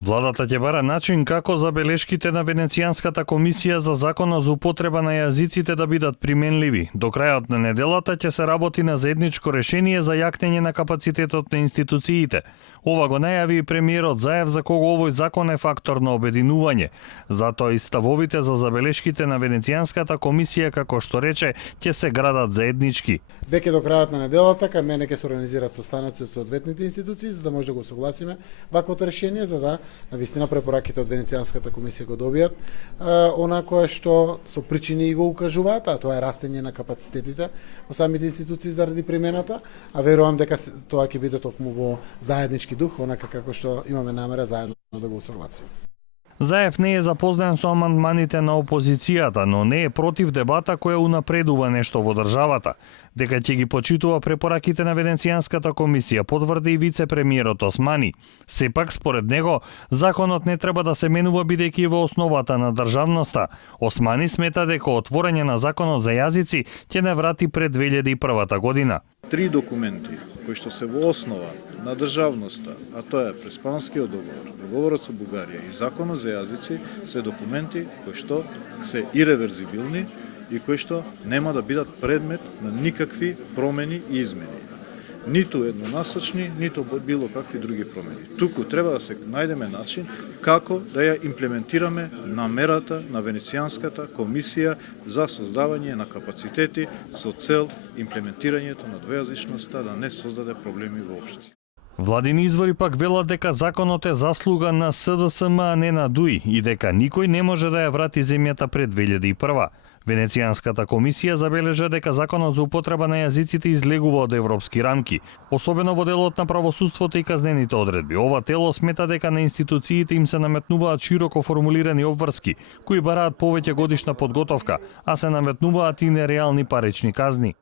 Владата ќе бара начин како забелешките на Венецијанската комисија за законот за употреба на јазиците да бидат применливи. До крајот на неделата ќе се работи на заедничко решение за јакнење на капацитетот на институциите. Ова го најави и премиерот Заев, за кого овој закон е фактор на обединување. Затоа и ставовите за забелешките на Венецијанската комисија, како што рече, ќе се градат заеднички. Веќе до крајот на неделата кај мене ќе се организираат состаноци од соодветните институции за да може да го согласиме ваквото решение, за да навистина препораките од Венецијанската комисија го добијат она кое што со причини го укажуваат, а тоа е растење на капацитетите во самите институции заради примената, а верувам дека тоа ќе биде токму во заеднички дух, онака како што имаме намера заедно да го согласиме. Заев не е запознаен со амандманите на опозицијата, но не е против дебата која унапредува нешто во државата. Дека ќе ги почитува препораките на Венецијанската комисија, потврди и вице-премиерот Османи. Сепак, според него, законот не треба да се менува бидејќи е во основата на државноста. Османи смета дека отворање на законот за јазици ќе не врати пред 2001 година. Три документи кои што се во основа на државноста, а тоа е Преспанскиот договор, договорот со Бугарија и законот за јазици, се документи кои што се иреверзибилни и кои што нема да бидат предмет на никакви промени и измени. Ниту еднонасочни, ниту било какви други промени. Туку треба да се најдеме начин како да ја имплементираме намерата на Венецијанската комисија за создавање на капацитети со цел имплементирањето на двојазичноста да не создаде проблеми во општеството. Владини извори пак велат дека законот е заслуга на СДСМ, а не на ДУИ, и дека никој не може да ја врати земјата пред 2001. Венецијанската комисија забележа дека законот за употреба на јазиците излегува од европски рамки, особено во делот на правосудството и казнените одредби. Ова тело смета дека на институциите им се наметнуваат широко формулирани обврски, кои бараат повеќе годишна подготовка, а се наметнуваат и нереални парични казни.